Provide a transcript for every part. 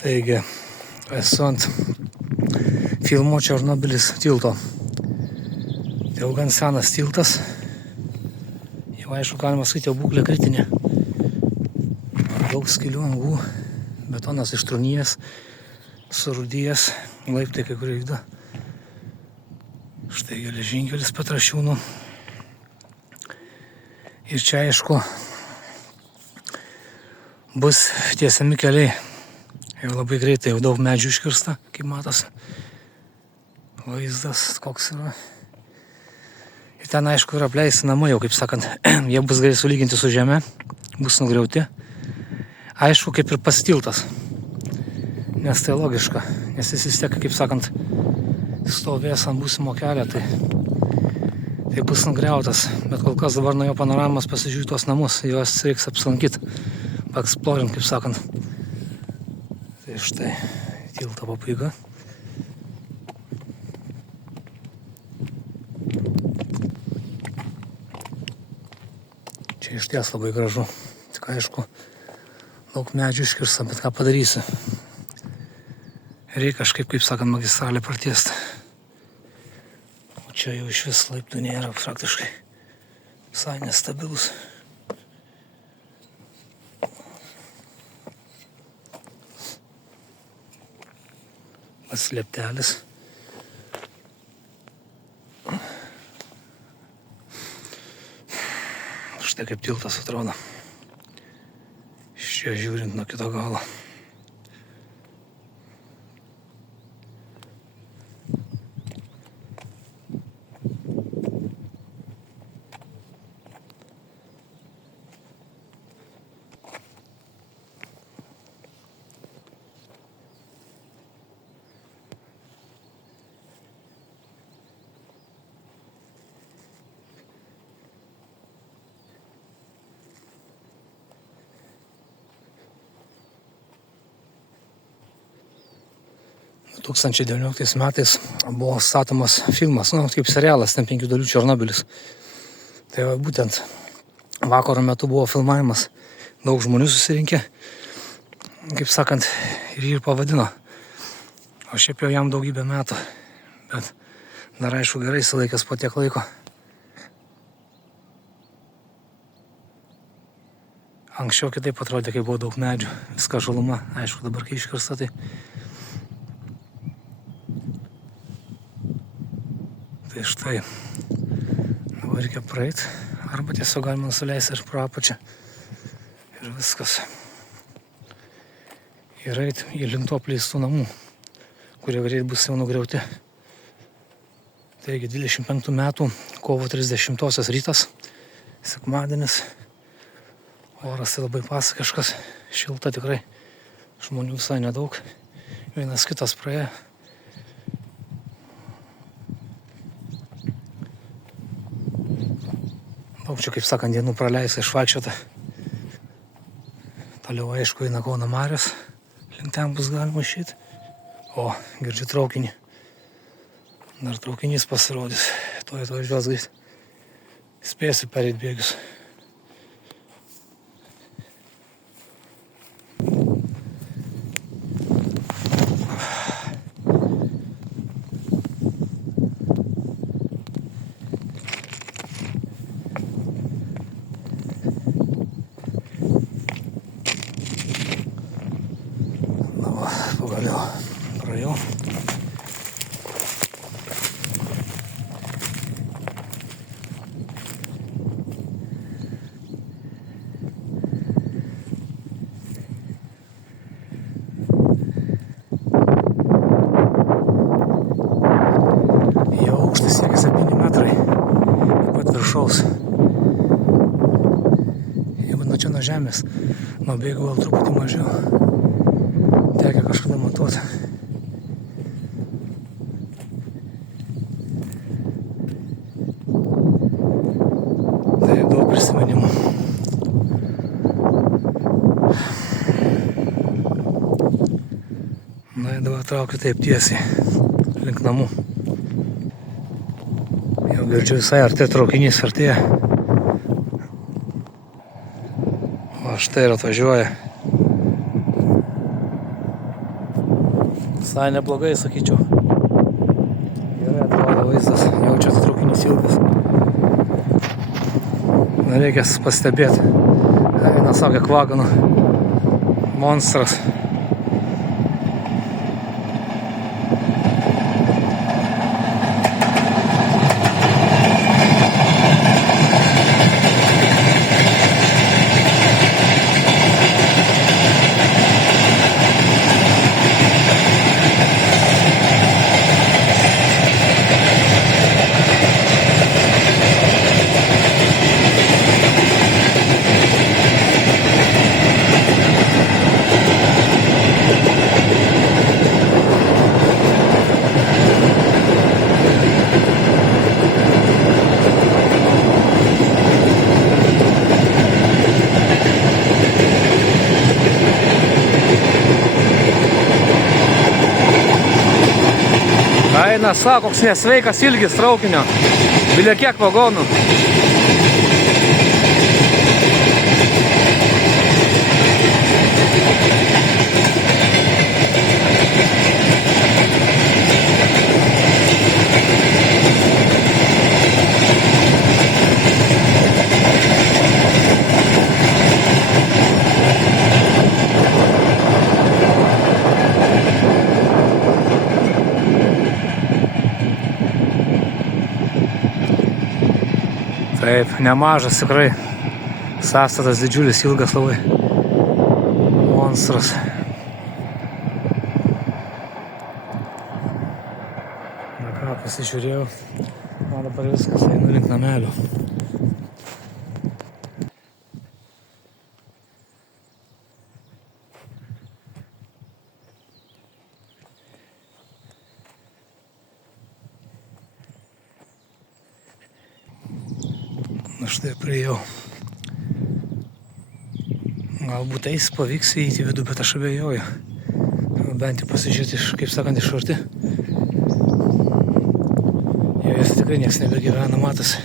Taigi, esu ant filmo Černobylis tilto. Tai jau gan senas tiltas. Jau aišku, galima sakyti, jau būklė kritinė. Daug skylių angų, betonas ištrūnijęs, surūdijęs, laiptai kai kurie juda. Štai geležinkelis Petrašiūnų. Ir čia aišku bus tiesiami keliai. Jau labai greitai, jau daug medžių iškirsta, kaip matosi. Vaizdas koks yra. Ir ten aišku yra apleisti namai, jau kaip sakant, jie bus gerai sulyginti su žeme, bus nugriauti. Aišku, kaip ir pastiltas. Nes tai logiška, nes jis vis tiek, kaip sakant, stovės ant būsimo kelio, tai bus nugriautas. Bet kol kas dabar nuo jo panoramos pasižiūrėti tuos namus, juos reiks apsilankyti, paeksplorint, kaip sakant. Tai štai, tilto pabaiga. Čia išties labai gražu. Tik aišku, daug medžių iškirsta, bet ką padarysi. Reikia kažkaip, kaip sakant, magistralę pratiesti. O čia jau iš vis laiptų nėra praktiškai. Visai nestabilus. Slėptelis. Štai kaip tiltas atrodo. Iš čia žiūrint nuo kito galo. Du 2019 metais buvo statomas filmas, kaip serialas, ten 5 dalių Černobylis. Tai būtent vakaro metu buvo filmavimas, daug žmonių susirinkė, kaip sakant, ir jį pavadino. O šiaip jau jam daugybę metų, bet dar aišku gerai įsilaikęs po tiek laiko. Anksčiau kitaip atrodė, kai buvo daug medžių, viską žaluma, aišku dabar kai iškirsta, tai štai, dabar reikia praeiti, arba tiesiog galima nusileisti ir pro apačią. Ir viskas. Ir eiti į link tų apleistų namų, kurie greit bus jau nugriauti. Taigi 25 metų kovo 30 rytas, sekmadienis. Oras tai labai pasakiškas, šilta tikrai, žmonių visai nedaug. Vienas kitas praėjo. Daug čia, kaip sakant, dienų praleista išvaikščiota. Toliau aišku eina Kauno marios. Link ten bus galima išeiti. O, girdžiu traukinį. Dar traukinys pasirodys. Tuoj važiuos greit. Spėsiu pereit bėgius. Pagaliau praėjau. Jo aukštis siekia 7 metrai. Pat viršaus. Jeigu nuo čia nuo žemės, nuo bėgų gal truputį mažiau. Tekia kažkada matuoti. Tai daug prisiminimų. Na, dabar traukiu taip tiesiai link namų. Jau girdžiu visai artėja traukinys, artėja. O štai ir atvažiuoja. Visai neblogai, sakyčiau. Gerai atrodo vaizdas, jaučiasi traukinys ilgas. Reikės pastebėti. Eina sakė Kvaganų monstras. Eina, sako, koks nesveikas ilgis traukinio. Bilia kiek vagonų. Taip, nemažas tikrai. Sąstatas didžiulis, ilgas labai. Monstras. Na ką, pasižiūrėjau. O dabar viskas, einu link namelio. Na štai priėjau. Galbūt eis pavyks įeiti į vidų, bet aš abejoju. Bent jau pasižiūrėti, kaip sakant, iš arti. Joje tikrai nieks nebegyvena, matosi.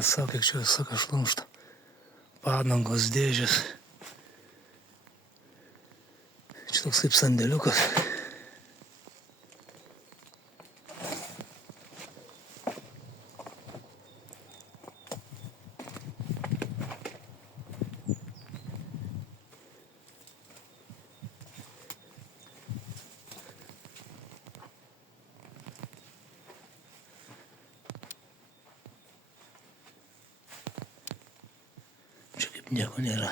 Sako, kiek čia visaka šlumšta. Padangos, dėžės. Čia toks kaip sandėliukas. Nieko nėra.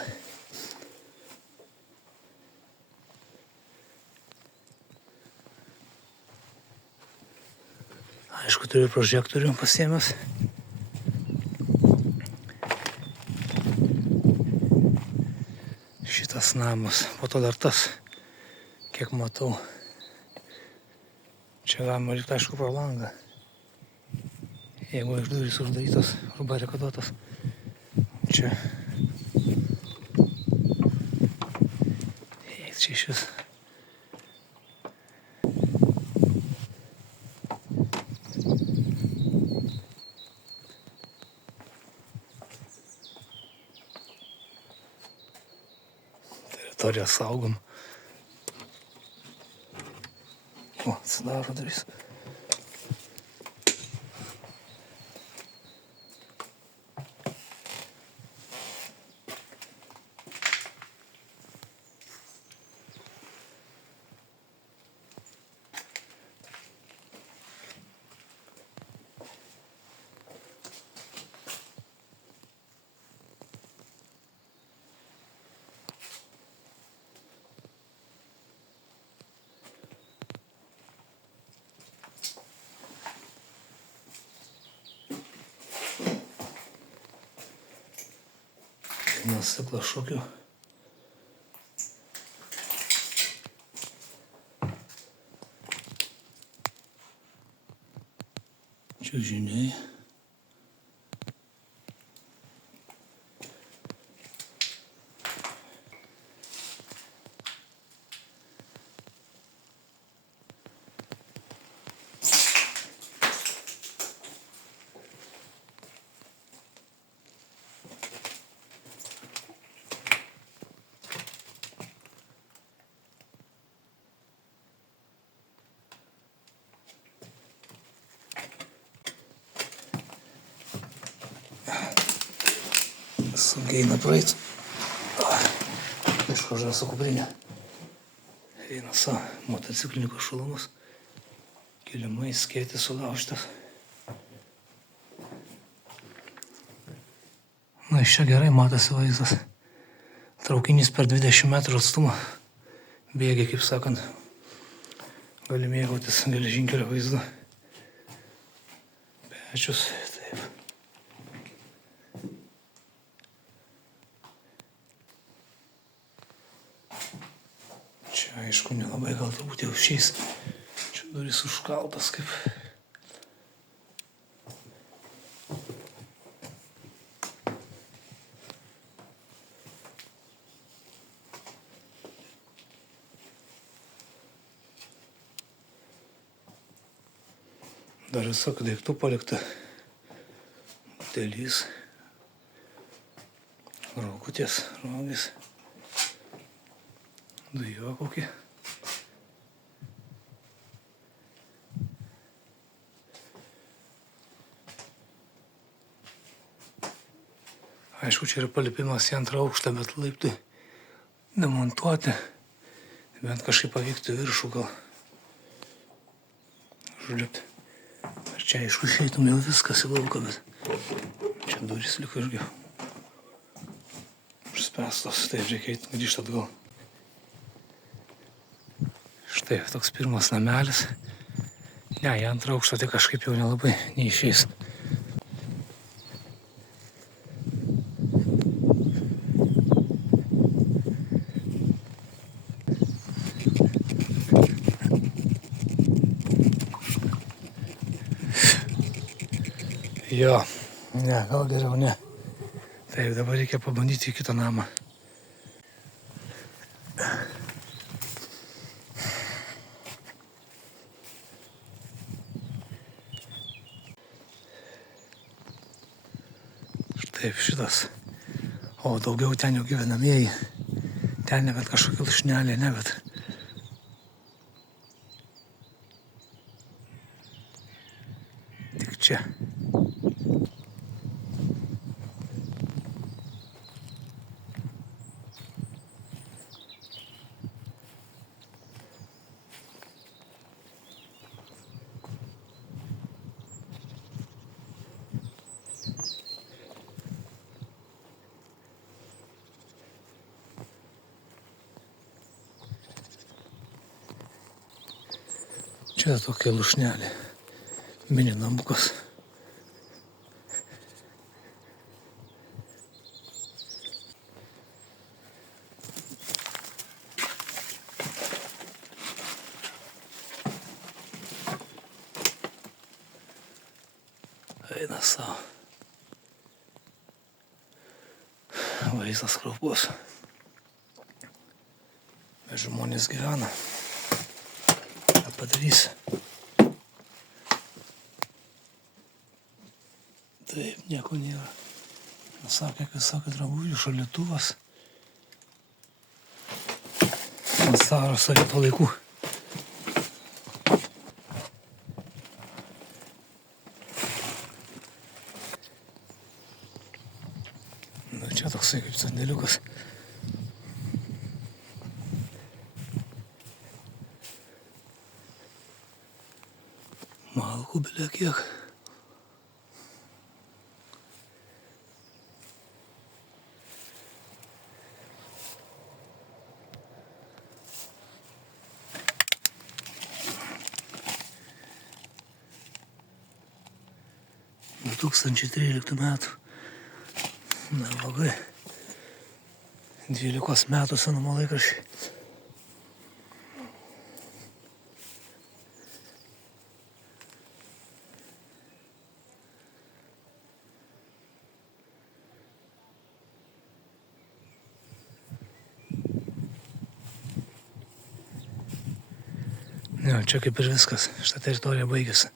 Aišku, turiu prožektorių pasiėmęs. Šitas namas. Po to dar tas, kiek matau. Čia galima likti, aišku, pro langą. Jeigu iš durys uždarytas arba barikaduotas. Čia. Čia iš vis. Teritorija saugom. O, atsidaro durys. Vienas stiklas šokių. Čiužiniai. Sunkiai eina praeit. Išvažiuoja su kuprinė. Eina savo motociklininko šalmas. Kilimai, skėtis sulaužtas. Na, iš čia gerai matosi vaizdas. Traukinys per 20 metrų atstumą. Bėgia, kaip sakant. Gali mėgautis geležinkelio vaizdu. Pečius, taip. Čia, aišku, nelabai gal turbūt jau šiais. Čia duris užkaltas kaip. Dar visokių daiktų palikta. Butelys. Raukutės, rogės. Dujo kokie. Aišku, čia yra palipimas į antrą aukštą, bet laiptai demontuoti. Bent kažkaip pavyktų viršų gal. Užlipti. Ir čia, aišku, išeitum jau viskas į lauką, bet čia durys liko irgi užspęstos. Taip, reikia grįžti atgal. Štai toks pirmas namelis. Ne, į antrą aukštą tai kažkaip jau nelabai neišeis. Jo, ne, gal geriau ne. Taip, dabar reikia pabandyti į kitą namą. Taip, šitas. O daugiau ten jau gyvenamieji. Ten nebent kažkokia lušnelė, nebet. Tik čia. Čia tokia lušnelė. Mini namukas. Eina savo. Vaizdas kraupus. Bet žmonės gyvena. Ką padarysi? Taip, nieko nėra. Sakė, kad sakė drabužių šaldytuvas. Vasaro sovietų laikų. Na, čia toksai kaip sandėliukas. Malkų belia kiek. Nuo 2013 metų. Neblogai. 12 metų senumo laikraščiai. Jo, čia kaip ir viskas. Šitą teritoriją baigėsi.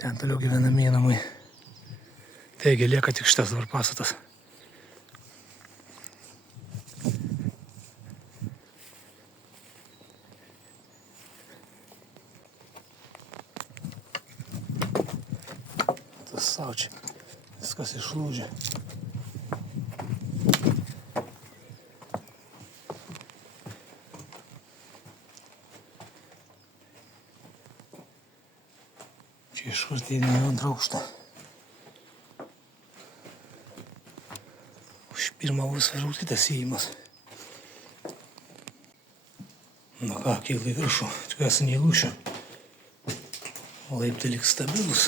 Ten toliau gyvenamieji namai. Taigi lieka tik šitas dabar pastatas. Tas saučiai. Viskas išlūžė. Čia iš kur tai ne antrą aukštą. Už pirmą bus varbūt kitas įėjimas. Nu ką, kyla į viršų. Tikiuosi neįlūšiu. Laiptai liks stabilus.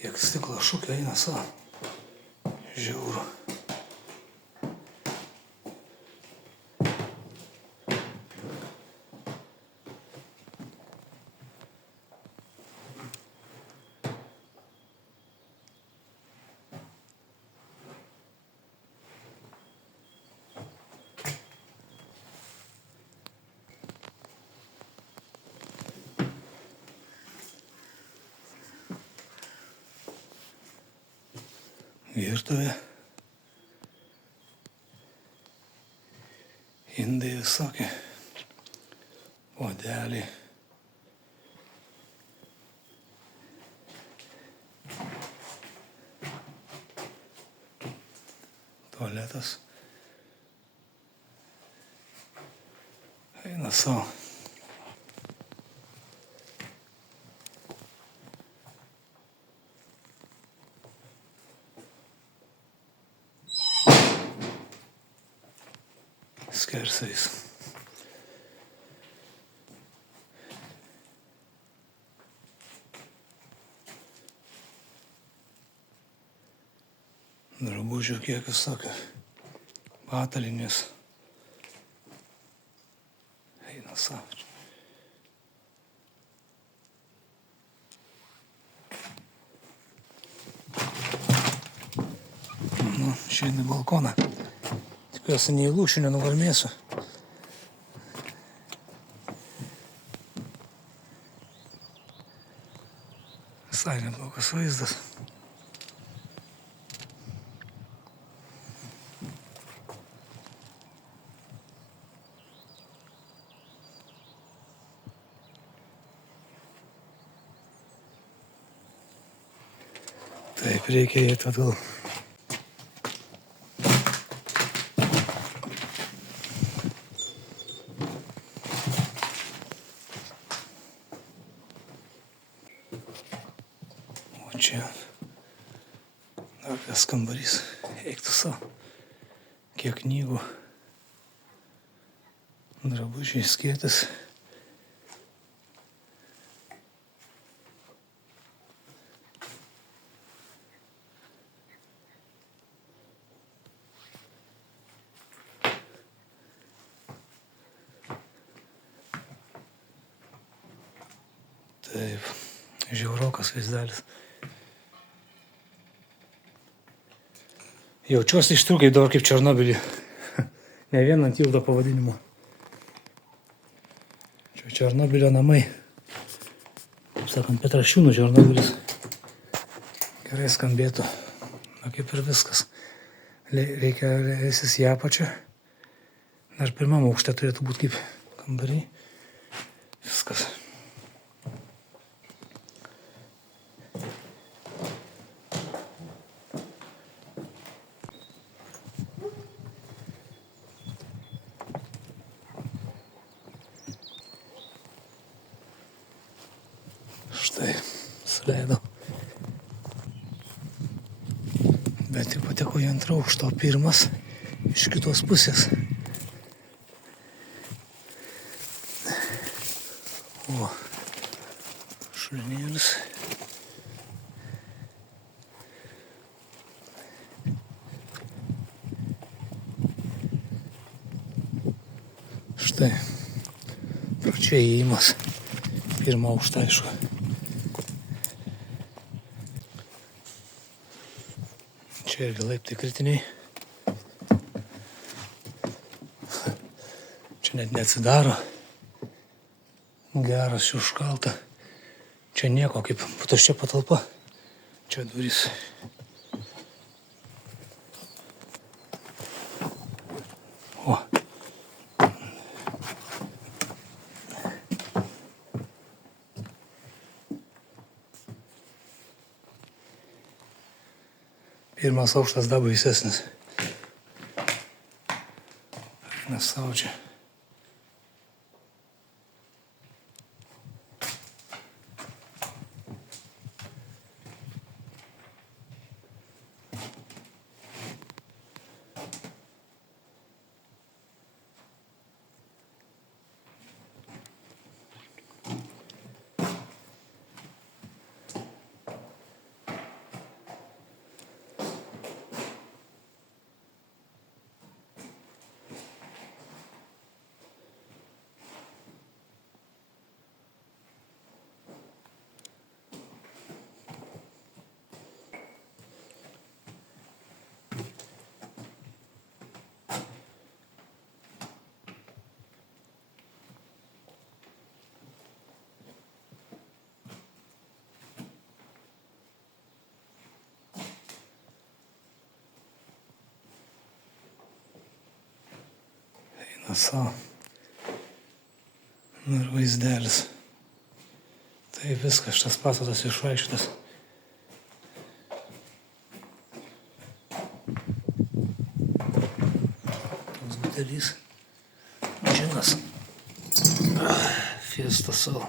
Kiek stiklo šūkio eina savo. Žiauru. Virtuvė. Indai visokie. Puodeliai. Tualetas. Eina savo. Skersais. Drabužių kiek visokio. Patalinės. Eina savo. Nu, išeinu į balkoną. Tikiuosi neįlūšiu, nenugarmėsiu. Visai neblogas vaizdas. Taip, reikia eiti atgal. O čia dar tas kambarys. Eiktų savo. Kiek knygų. Drabužiai, skėtis. Taip, žiaurokas vaizdelis. Jaučiuosi ištrūkai dabar kaip Černobylį. Ne vien ant Tildo pavadinimo. Čia Černobylio namai. Kaip sakant, Petrašiūnų Černobylis. Gerai skambėtų. Na kaip ir viskas. Reikia leisis į apačią. Dar pirmam aukšte turėtų būti kaip kambariai. Viskas. Štai, suleido. Bet jau pateko į antrą aukštą, o pirmas iš kitos pusės. O, šalia durys. Štai. Pro čia įėjimas. Pirmą aukštą, aišku. Čia irgi laiptai kritiniai. Čia net neatsidaro. Geras čia užkalta. Čia nieko, kaip tuščia patalpa. Čia durys. O. Pirmas aukštas dar baisesnis. Nes savo čia. Savo. Nu ir vaizdelis. Tai viskas, šitas pastatas išvaikštas. Toks butelys. Džinas. Fiesta savo.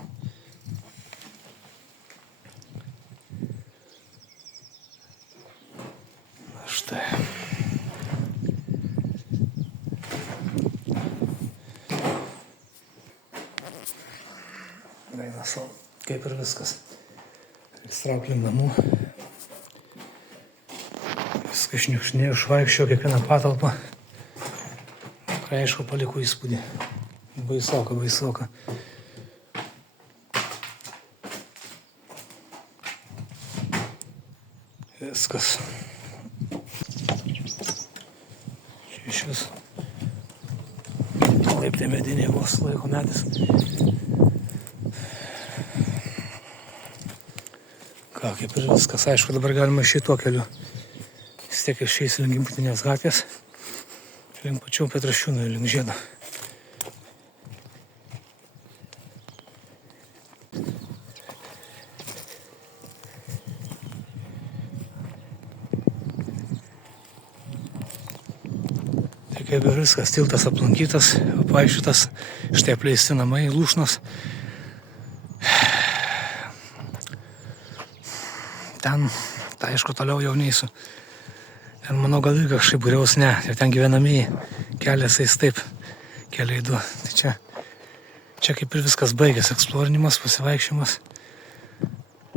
Na štai. Kaip ir viskas. Įstrauklėm namų. Viskas šniukšnėjo, švaikščio kiekvieną patalpą. Aišku, paliko įspūdį. Baisoka, baisoka. Viskas. Čia iš vis. Laiptai mediniai vos laiko metis. Ką, kaip ir viskas, aišku, dabar galima šituo keliu. Vis tiek išeisi link Gimbutinės gatvės, link pačių Petrašiūnų, link Žiedo. Tai kaip ir viskas, tiltas aplankytas, apvaikščiotas, štai apleisti namai, Lūšnos. Ten, tai aišku, toliau jau neisiu. Ten, manau, gal irgi kažkaip būriaus ne. Ir ten gyvenamieji kelias eis taip, keliai du. Tai čia kaip ir viskas baigės. Eksplorinimas, pasivaikščiojimas.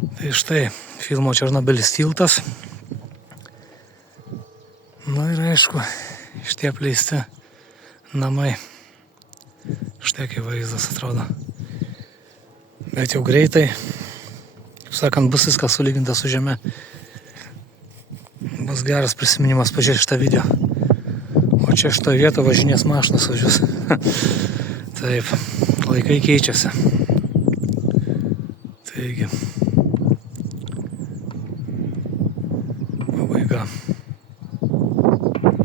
Tai štai, filmo Černobylis tiltas. Nu ir aišku, šitie apleisti namai. Štai kaip vaizdas atrodo. Bet jau greitai. Sakant, bus viskas sulyginta su žeme. Bus geras prisiminimas pažiūrėti šitą video. O čia šitą vietą važinės mašinas važiuos. Taip, laikai keičiasi. Taigi, pabaiga.